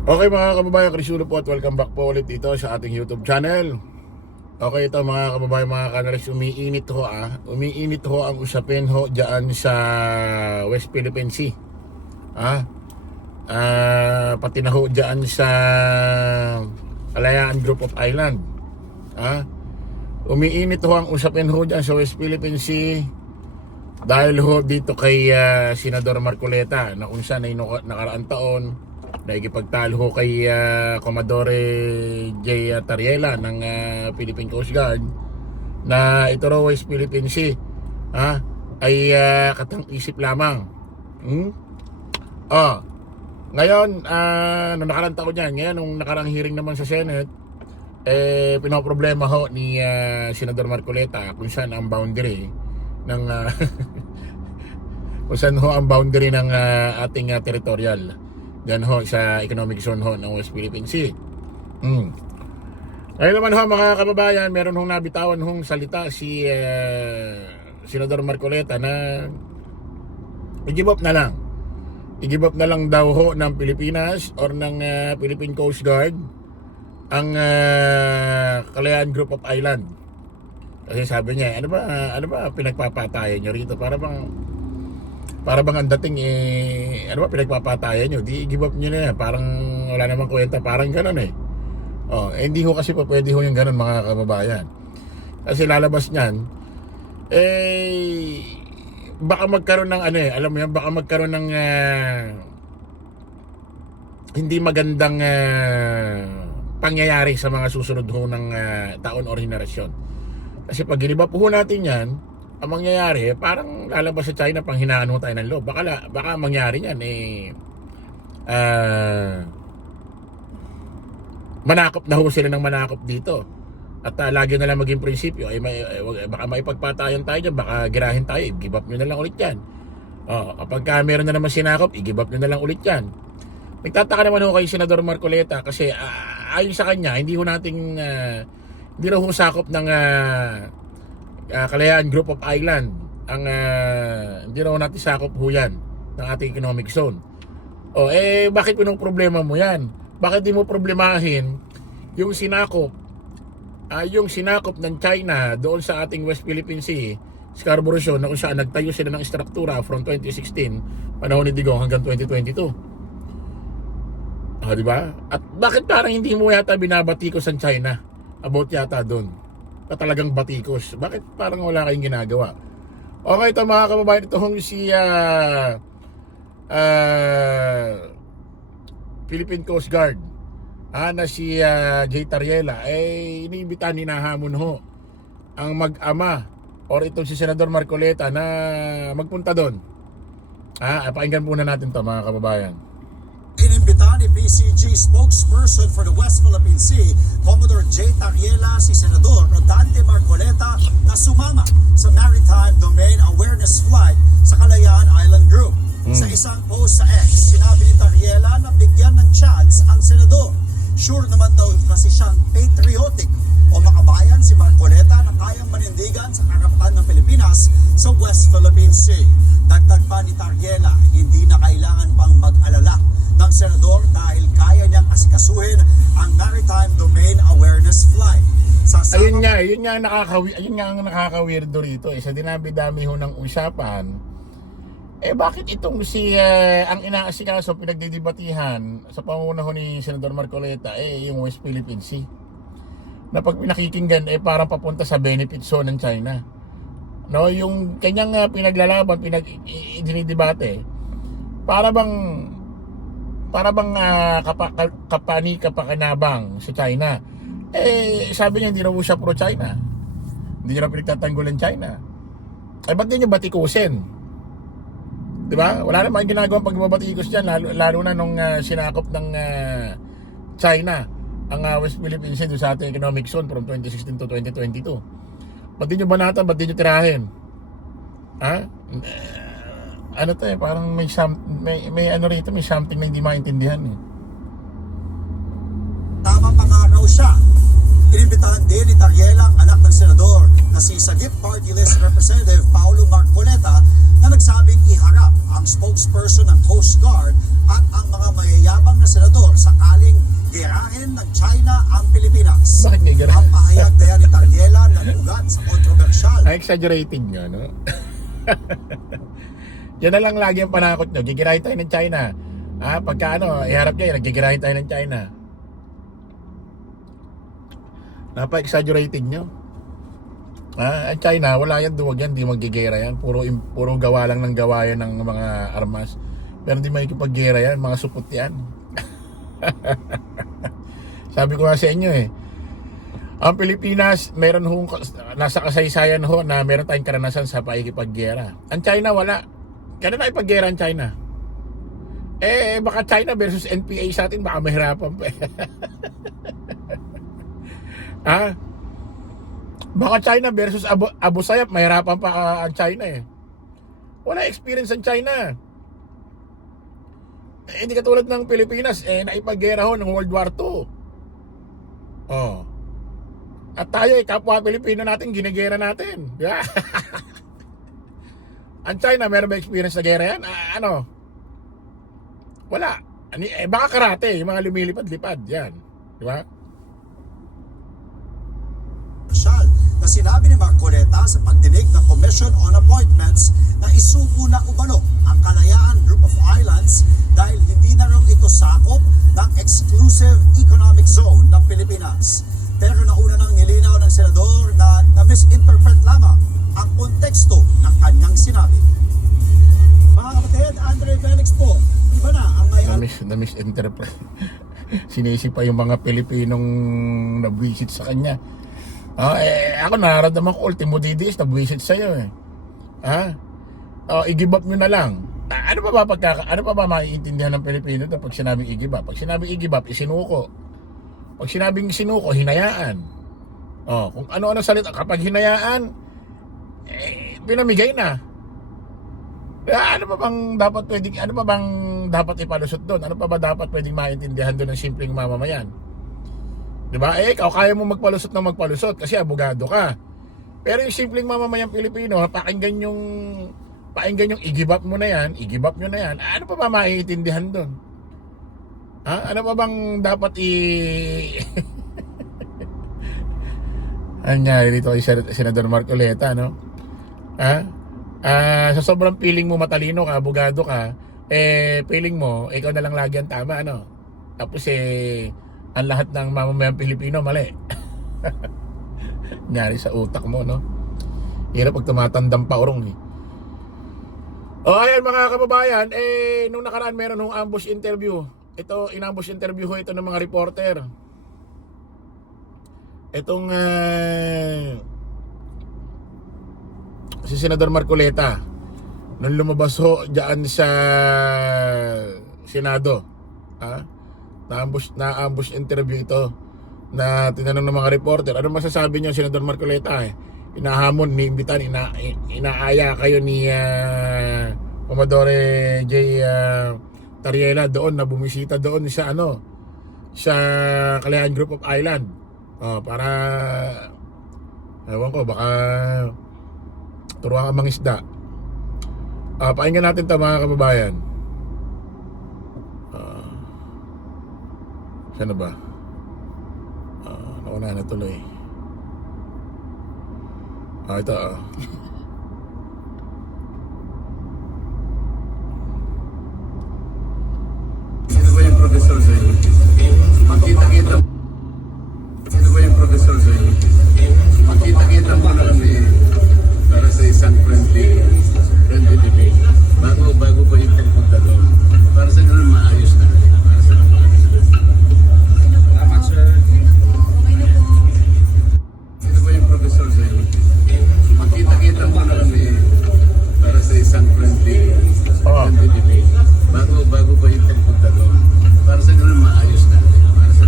Okay mga kababayan, Krisulo po at welcome back po ulit dito sa ating YouTube channel. Okay, ito mga kababayan, mga kanaris, umiinit ho Umiinit ho ang usapin ho dyan sa West Philippine Sea. Pati na ho dyan sa Kalayaan Group of Island. Umiinit ho ang usapin ho dyan sa West Philippine Sea dahil ho dito kay Senador Marcoleta na kung saan ay nakaraang taon nakikipagtalo ho kay Commodore J. Tariela ng Philippine Coast Guard na ito raw West Philippine Sea ay katang-isip lamang. Ngayon, nung nakarang taon yan, ngayon nung nakarang hearing naman sa Senate, pinoproblema ho ni Senador Marcoleta kung saan ang boundary ng kung saan ho ang boundary ng ating territorial yan ho sa economic zone ho ng West Philippine Sea. Ngayon naman ho mga kababayan, meron hong nabitawan hong salita si Senador Marcoleta na i-give up na lang daw ho ng Pilipinas or ng Philippine Coast Guard ang Kalayaan Group of Island. Kasi sabi niya, ano ba pinagpapatayan nyo rito? Para bang ang dating pinagpapatayan nyo, di give up nyo na yan, parang wala namang kwenta, parang gano'n hindi ho kasi pa pwede ho yung gano'n mga kababayan, kasi lalabas nyan baka magkaroon ng alam mo yan, baka magkaroon ng hindi magandang pangyayari sa mga susunod ho ng taon o henerasyon. Kasi pag giniba po natin yan, ang mangyayari, parang lalabas sa China pang hinaan ho tayo ng loob. Baka mangyari yan manakop na ho sila ng manakop dito. At lagi na lang maging prinsipyo baka maipagpatayan tayo dyan, baka girahin tayo, i-give up nyo na lang ulit yan. Kapag meron na naman sinakop, i-give up nyo na lang ulit yan. Nagtataka naman ho kay Senador Marcoleta kasi ayon sa kanya, hindi raw ho sakop ng Kalayaan Group of Island ang hindi raw natin sakop ho yan ng ating economic zone. Bakit problema mo yan? Bakit di mo problemahin yung sinakop ng China doon sa ating West Philippine Sea, Scarborough Shoal, na kung saan nagtayo sila ng struktura from 2016 panahon ni Digong hanggang 2022. Di ba? At bakit parang hindi mo yata binabatikos ang China about yata doon? Talagang batikos. Bakit parang wala kayong ginagawa? Okay, ito mga kababayan, ito hong si Philippine Coast Guard na si J. Tariela iniimbitahan, hinahamon ho ang mag-ama or itong si Senador Marcoleta na magpunta doon. Pakinggan muna natin to mga kababayan. Inimbitahan ni PCG spokesperson for the West Philippine Sea, Commodore J. Tariela, si Senador Rodante Marcoleta na sumama sa Maritime Domain Awareness Flight sa Kalayaan Island Group. Sa isang post sa X, sinabi ni Tariela na bigyan ng chance ang Senador. Sure naman daw kasi siyang patriotic o makabayan si Marcoleta na kayang manindigan sa karapatan ng Pilipinas sa West Philippine Sea. Dagdag pa ni Tariela, hindi na kailangan pang mag-alala ng Senador dahil kaya niyang asikasuhin ang Maritime Domain Awareness Flight. Ayun nga ang nakaka-weirdo rito. Sa dinabi-dami ho ng usapan, bakit itong si ang inaasikaso, pinagdidibatihan sa pamumuno ni Senador Marcoleta yung West Philippine Sea, na pag pinakikinggan parang papunta sa benefit zone ng China. Yung kanyang pinaglalaban, dinidebate, para bang kapakinabang sa China. Sabi niya hindi raw siya pro-China, hindi niya raw pinagtatanggol ang China. Ba't din niya batikusin? Diba? Wala naman ginagawang pagbabatikos dyan, lalo na nung sinakop ng China ang West Philippine Sea sa ating economic zone from 2016 to 2022. Ba't di nyo banatan? Ba't di nyo tirahin? Parang may something na hindi maintindihan Tamang pangaraw siya. Inimbitahan din ni Tariela ang anak ng Senador na si Sagip Party List Representative Paulo Marcoleta na nagsabing iharap ang spokesperson ng Coast Guard at ang mga mayayabang na senador sa Pilipinas. Bakit may ganun? Ang pahayag na yan ni Tariela nag-ugat sa kontrobersyal. Exaggerating nga, no? Yan na lang lagi ang panakot nyo. Gigirahin tayo ng China. Pagka iharap nyo, nagigirahin tayo ng China. Napa-exaggerating nyo. Ang China, wala yan, duwag yan, di magigera yan. Puro gawa lang ng gawa yan ng mga armas. Pero hindi makikipaggera yan, mga supot yan. Sabi ko nga sa inyo ang Pilipinas, meron nasa kasaysayan na meron tayong karanasan sa pakikipaggera. Ang China, wala. Kaya na ipaggera ang China. Baka China versus NPA sa atin, baka mahirapan pa. Baka China versus Abu Sayyaf, mahirapan pa ang China Wala experience ang China. Hindi katulad ng Pilipinas, naipaggera ho ng World War II. At tayo, kapwa Pilipino natin, ginigera natin. Yeah. Ang China, meron ba experience na gera yan? Wala. Baka karate, yung mga lumilipad-lipad. Yan. Di ba? Na sinabi ni Marcoleta sa pagdinig ng Commission on Appointments na isuko na umano ang Kalayaan Group of Islands dahil hindi na raw ito sakop ng Exclusive Economic Zone ng Pilipinas. Pero nauna nang nilinaw ng senador na misinterpret lamang ang konteksto ng kanyang sinabi. Mga kapatid, Andre Felix po, iba na ang may... Na-misinterpret. Sinisi pa yung mga Pilipinong nabwisit sa kanya. Ako nararamdaman ko, ultimo didis, nabwisit sa'yo i-give up nyo na lang. Ano pa ba maiintindihan ng Pilipino pag sinabing i-give up? Pag sinabing i-give up, isinuko. Pag sinabing sinuko, hinayaan. Kung ano-ano salita, kapag hinayaan, pinamigay na. Ano pa bang dapat ipalusot doon? Ano pa ba dapat pwedeng maintindihan doon ng simpleng mamamayan? Diba? Ikaw kaya mo magpalusot kasi abogado ka. Pero yung simpleng mamamayang Pilipino, pakinggan yung i-give up mo na yan, i-give up nyo na yan. Ano pa ba maiintindihan doon? Ano pa bang dapat nangyari dito kay Senador Marcoleta, no? Sa sobrang feeling mo matalino ka, abogado ka, feeling mo, ikaw na lang lagi ang tama, ano? Tapos ang lahat ng mamamayang Pilipino, mali. Nangyari sa utak mo, no? Hirap pag tumatandang paurong, ayan mga kababayan, nung nakaraan meron nung ambush interview. Ito, in-ambush interview ho ito ng mga reporter. Itong si Senador Marcoleta nung lumabas ho diyan sa Senado, na-ambush interview ito na tinanong ng mga reporter. Ano masasabi niyo, Senador Marcoleta? Inahamon, niimbitan, inaaya kayo ni Commodore J. Tariela doon na bumisita doon sa sa Kalayaan Group of Island. Para ewan ko, baka turuan ka mangisda. Pakinggan natin ito mga kababayan. Saan na ba? Nauna na tuloy. Ito Sino ba yung professor sa inyo? Makita-kita. Sino ba yung professor sa inyo? Makita-kita mo na kami para sa isang friendly debate. Bago pa yung pagpunta doon. Para sa ganun maayos na. Para sa salamat, sir. Sino ba yung professor sa inyo? Makita-kita mo na kami para sa isang friendly debate. Bago pa yung pagpunta doon. Para sa ganun maayos na. Para sa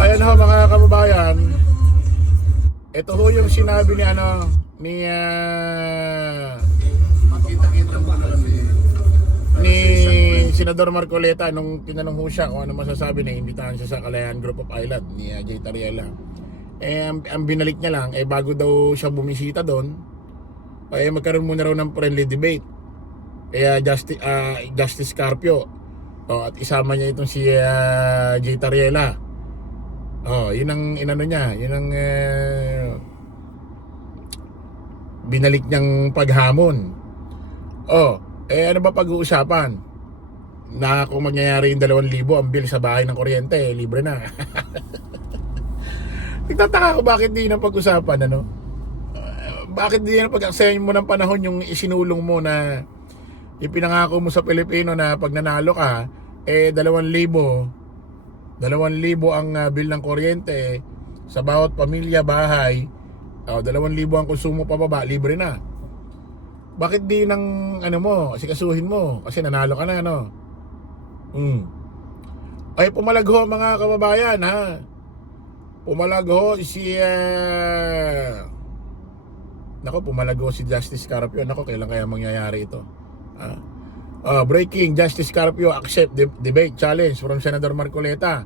ayan ho mga kababayan. Ito ho yung sinabi ni makita-kita mo na kami ni Senador Marcoleta nung tinanong ho siya kung ano masasabi na imbitahan siya sa Kalayaan Group of Island ni J. Tariela. Ang binalik niya lang, bago daw siya bumisita doon, magkaroon muna raw ng friendly debate. Kaya Justice Carpio, at isama niya itong si J. Tariela. Oh, yun ang inano niya, yun ang binalik niyang paghamon. Oh, ano ba pag-uusapan? Na kung mangyayari yung 2,000 ang bill sa bahay ng kuryente, libre na. Nagtataka ko bakit di na pag-usapan, ano? Bakit di na pag-aksayan mo ng panahon yung isinulong mo na ipinangako mo sa Pilipino na pag nanalo ka, 2,000 ang bill ng kuryente sa bawat pamilya, bahay, 2,000 ang konsumo pababa, libre na. Bakit di nang asikasuhin mo? Kasi nanalo ka na, ano? Ay, pumalagho mga kababayan, ha? Pumalagho si pumalagho si Justice Carpio. Nako, kailan kaya mangyayari ito? Breaking, Justice Carpio accept debate challenge from Senador Marcoleta.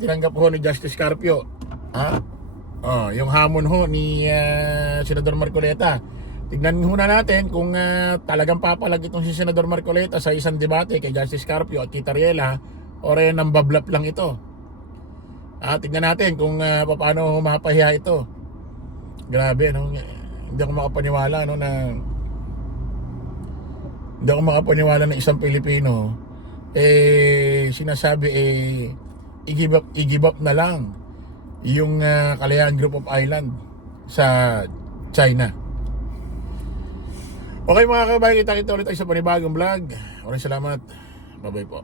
Tinanggap ho ni Justice Carpio. Yung hamon ho ni Senador Marcoleta. Tignan muna natin kung talagang papalag itong si Senador Marcoleta sa isang debate kay Justice Carpio at kay Tariela o rin nambablap lang ito. Tignan natin kung paano mapahiya ito. Grabe, no? Hindi ako makapaniwala, no, hindi ako makapaniwala na isang Pilipino sinasabi i-give up na lang yung Kalayaan Group of Island sa China. Okay mga kabayan, kita ulit tayo sa panibagong vlog. Maraming salamat. Bye bye po.